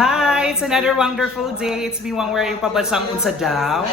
Hi! It's another wonderful day. It's me, Wang, where yung pabansang unsa daw.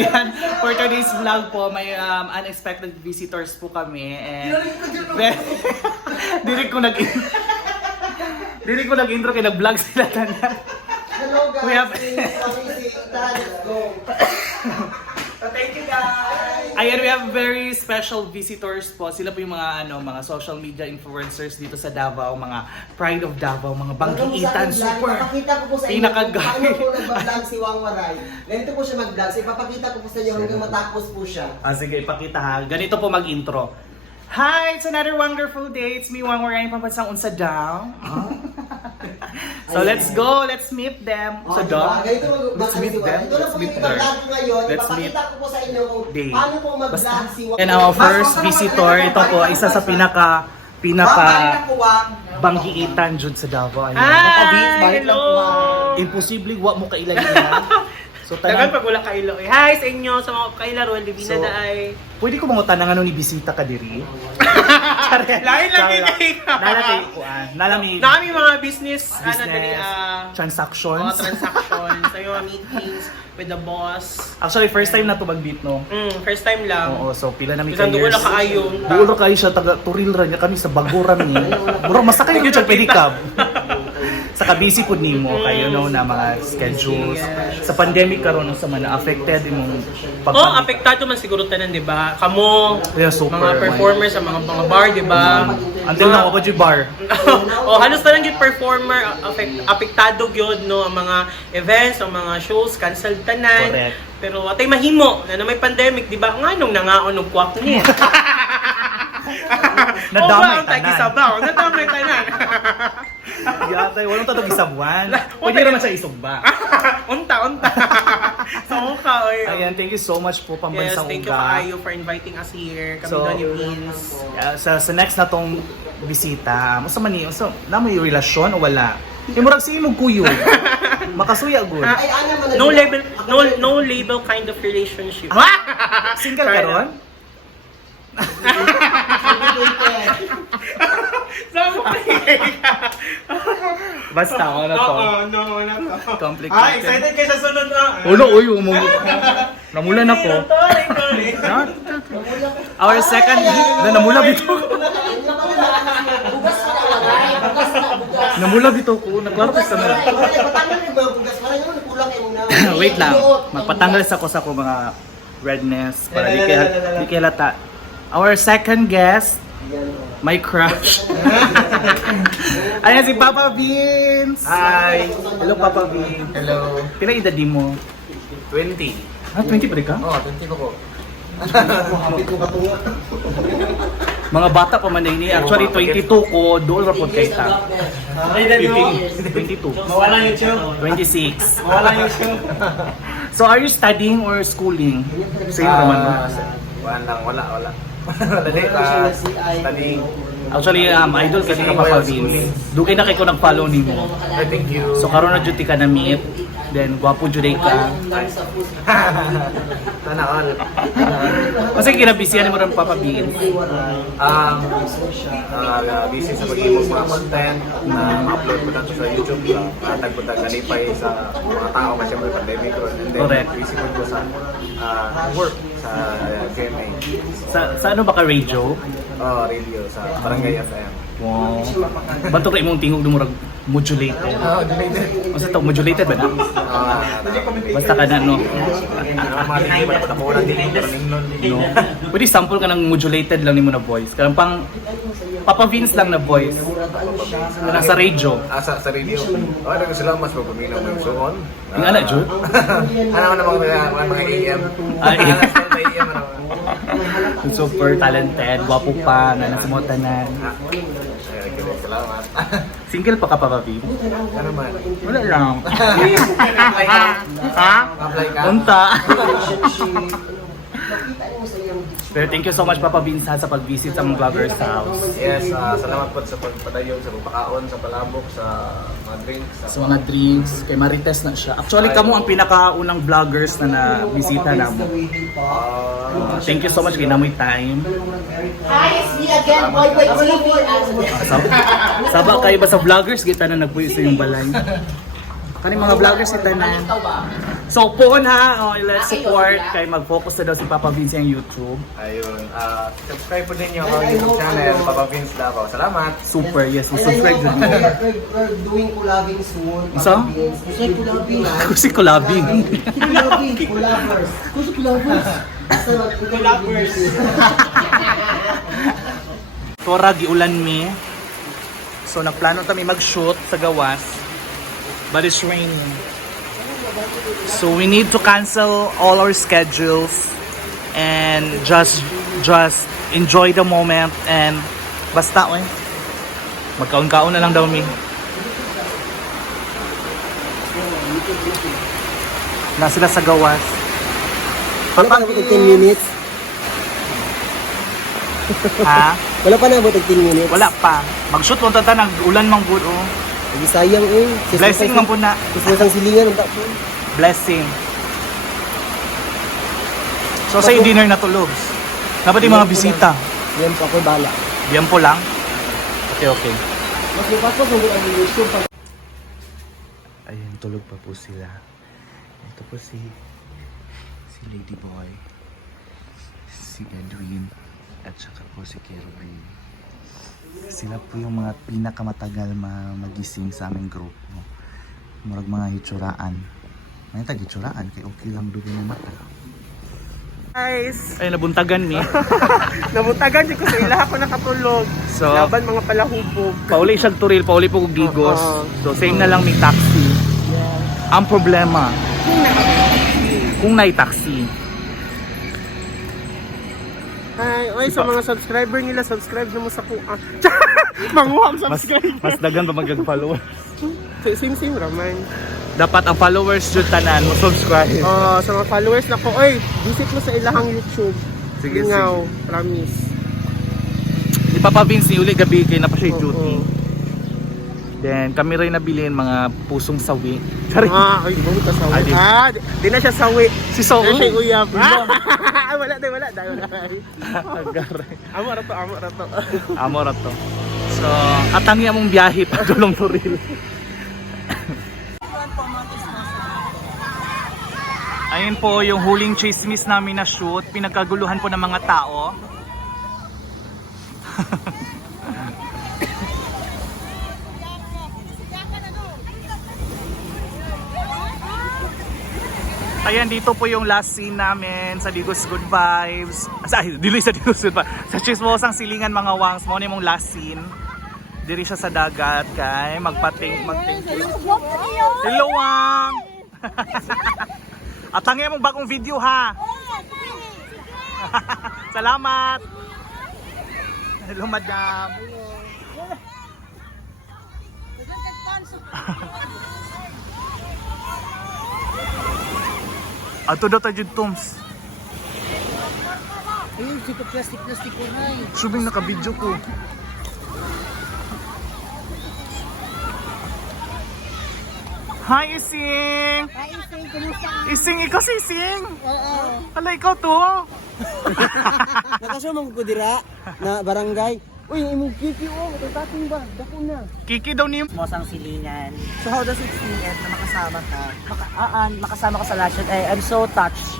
Ayan, for today's vlog po, may unexpected visitors po kami. And Dili ko nag-intro kaya nag-vlog sila tanan. Hello guys, We have- let's go. So thank you guys. Ayan, we have very special visitors po. Sila po yung mga social media influencers dito sa Davao, mga Pride of Davao, mga banggiitan, super. Ipapakita ko po sa inyo pinakagay. kung paano po nag-vlog si Wang Waray. Ganito po siya mag-vlog. So ipapakita ko po sa inyo hanggang matapos po siya. Sige, ipakita ha. Ganito po mag-intro. Hi! It's another wonderful day. It's me, Wang Waray, pampansang unsa daw. So let's go. Let's meet them. So daw. ganito Let's meet si Wang. them. Ito na Let's po meet yung them. i-vlog ko ngayon. Let's Ipapakita ko po sa inyo kung Day. paano po mag-vlog si Wang. And our first visitor, ito po, isa sa pinaka banggiitan dyan sa Davao. Hi! Hello! Imposible, wa mo kailangan. So, Dagan pag wala kailo. Hi sa inyo, sa mga kailaro, Livina So, na ay... pwede ko mangutan ng ano ni bisita ka diri? Lain lang din Nalami Nami mga business, dali, transactions. transactions, tayo mga meetings with the boss. Actually, first time na to mag-meet, no? First time lang. Oo, so pila na may Isang dugo na kaayon. Dugo na kayo siya, taga Turil ra niya kami sa Baguran ni. Murag mas kayo gyud sa pedicab. Sa kabisi po nimo kayo no na mga schedules. Sa pandemic karon sa man affected imong Apektado man siguro tanan, di ba? Kamo, Yeah, super. mga performers sa mga bar, di ba? Until now, ako bar. Halos tanan gyud performer apektado gyud no ang mga events, ang mga shows canceled tanan. Correct. Pero atay mahimo na may pandemic, di ba? Nganong nangaon og kwak niya. Nadamay tanan. Tagisabaw, nadamay tanan. Yatay, walang tatog isabuan. Pwede naman siya isugba. Unta. So ka oy. Ayan, thank you so much po Yes, pambansang thank you uga. kaayo for inviting us here. Kami So, Donnie Beans. Sa next na tong bisita, masa man ni, na may relasyon o wala? Murag si imong kuyo. Makasuya gud. Ay, ano man No label kind of relationship. Single ka ron? Basta ako na to. No. Complicated. Excited kayo sa sunod na. Ulo, uy, namulan ako. Our second, namula bito. Bugas na Waray. Bugas na. Namula bito ko, naklaro ko sa na. Patanggal yung mga bugas. Parang yun, kulang kayo na. Wait lang, magpatanggal sa ko mga redness para di kaya lata. Our second guest, my crush. Ayan si Papa Beans. Hi. Hello Papa Beans. Hello. Pila edad di mo? 20. 20 pa rin ka? Oh, 20 ko. Hapit mo katunga. Mga bata pa man ini. Actually 22 ko, doon ra pod kay ta. 22. Mawala yung show. 26. Mawala yung show. So are you studying or schooling? Same naman no? Wala. Dali, studying. Actually, idol kasi ka Papa Vince. Dugay na kay ko nag-follow nimo. Thank you. So karon na jud ka na meet. Then gwapo jud ka. Sana all. Kasi kinabisihan mo rin Papa Vince. Busy sa pag-ibig mga content na upload ko na sa YouTube. Tagpunta nalipay sa mga tao kasi may pandemic ron. And then, Correct. busy ko sa work sa GMA. Sa ano ba ka radio? Radio sa Barangay FM. Wow. Banto kay imong tingog dumurag modulated. Basta to modulated ba na? Basta ka na no. Hindi ba napatapunan din No. Pwede sample ka ng modulated lang nimo na voice. Karang pang Papa Vince lang na voice. Kanang sa radio. Sa radio. Ano ko sila mas mapuminaw ng suon. Yung ana jud. Ano naman mga AM. AM Super talented, gwapo pa, nga nakumutanan. Salamat. Single pa ka Papa Vince? Ano man? Wala lang. Apply ka? Ha? Apply ka? Unta. Relationship. Makita mo sa iyong Pero thank you so much Papa Vincent sa pag-visit sa mga vlogger's house. Yes, salamat po sa pagpadayon, sa pagpakaon, sa palabok, sa mga drinks. Sa mga drinks, kay Marites na siya. Actually, kamo ang pinakaunang vloggers na bisita na mo. Thank you so much kay namoy time. Hi, it's me again, Boy Boy TV. Saba kayo ba sa vloggers kita na nagpuyo sa yung balay? Kani mga vloggers kita na. So phone ha, let's support kay mag-focus na daw si Papa Vince ang YouTube. Ayun, subscribe po din yung YouTube channel, Papa Vince Davao. Salamat! Super, yes, subscribe din. We're doing collabing soon. Isa? Kasi collabing. Kasi collabing. Collabing, collabers. Kasi collabers. Collabers. Tora, giulan mi. So nagplano kami mag-shoot sa gawas. But it's raining. So we need to cancel all our schedules and just enjoy the moment and basta magkaon-kaon na lang daw mi. Na sila sa gawas. Wala pa nabot 10 minutes. Ha? Wala pa nabot 10 minutes. Wala pa. Mag-shoot mo tata nag-ulan mang good oh. Hindi sayang eh. Blessing man po na. Kusang silingan ang tapo. Blessing. So sa dinner na tulog. Dapat yung mga bisita. Yan po ako bala. Diyan po lang. Okay. Mas lupas po kung ang YouTube. Ayan, tulog pa po sila. Ito po si Lady Boy, si Edwin, at saka po si Kerwin. Sila po yung mga pinakamatagal magising sa aming group. Murag mga hitsuraan. May tag-hitsuraan, kaya okay lang doon yung mata. Guys, Ay, nabuntagan mi. nabutagan di ko sa ila ako nakatulog. So, Laban mga palahubog. pauli siyang turil, pauli po kong gigos. Oo. So, same na lang may taxi. Ang problema, kung nai-taxi. Ay, oy, sa mga subscriber nila, subscribe na mo sa kuha. Manguhang subscribe. Mas dagan pa mag-follow. Sim raman. Dapat ang followers dyan tanan mo subscribe. Sa mga followers na ko, oy, visit mo sa ilahang YouTube. Sige, Lingaw, promise. Di Papa Vince, ni uli gabi kay na pa siya Oo. duty. Then kami rin nabilin mga pusong sawi. Sorry. Ay, buong ka sawi. Ah, Di na siya sawi. Si Sawi. Di na siya uyab. Wala. Agaray. Amo rato. Amo ra to. So, atangi among biyahe pa dulong turil. Ayun po yung huling chismis namin na shoot. Pinagkaguluhan po ng mga tao. Ayan, dito po yung last scene namin sa Digos Good Vibes. Dili sa Digos Good Vibes. Sa Chismosang Silingan mga wangs. Mo mong last scene. Diri siya sa dagat kay magpating. Hello wang! At tangi mong bagong video ha. Salamat. Hello madam. Ato daw tayo Toms. Ayun, si plastic ko na eh. Subing naka-video ko. Hi Ising! Hi, Ising. Kumusta? Ising, ikaw si Ising! Oo. Hala, ikaw to! Nakasumang ko dira na barangay. Uy, imong kiki oh, matatating ba? Dako na. Kiki daw ni Mosang Silingan. So how does it feel na makasama ka? Makasama ka sa last shot. I'm so touched.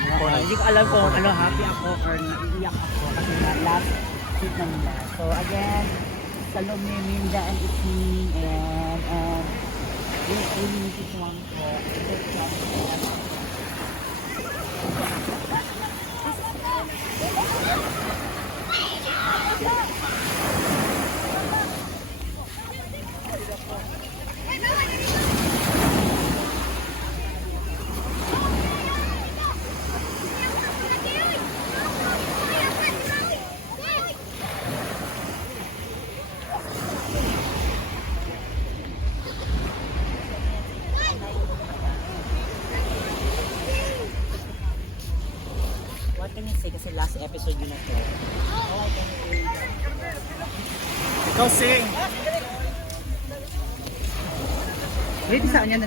Hindi ko alam kung happy ako or naiiyak ako kasi na last shoot na nila. So again, salom ni Minda and Ising and this really is one kasi last episode yun na to. Ikaw sing. Ready saan yan?